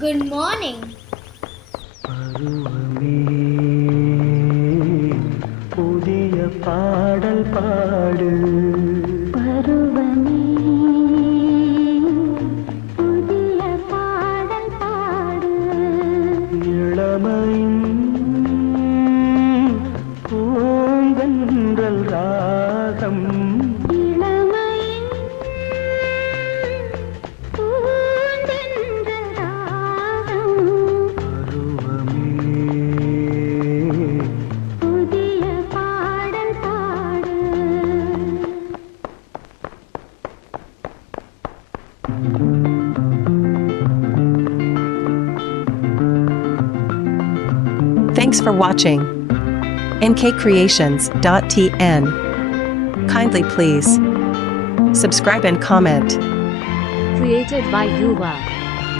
Good morning. பருவமே புதிய பாடல் பாடு பருவமே புதிய பாடல் பாடு இளமையின் பூங்கன்றல் ராகம் இளமையின் பூந்தென்றல் ராகம் பருவமே புதிய பாடல் பாடு Thanks for watching. nkcreations.tn. Kindly please subscribe and comment. Created by Yuva.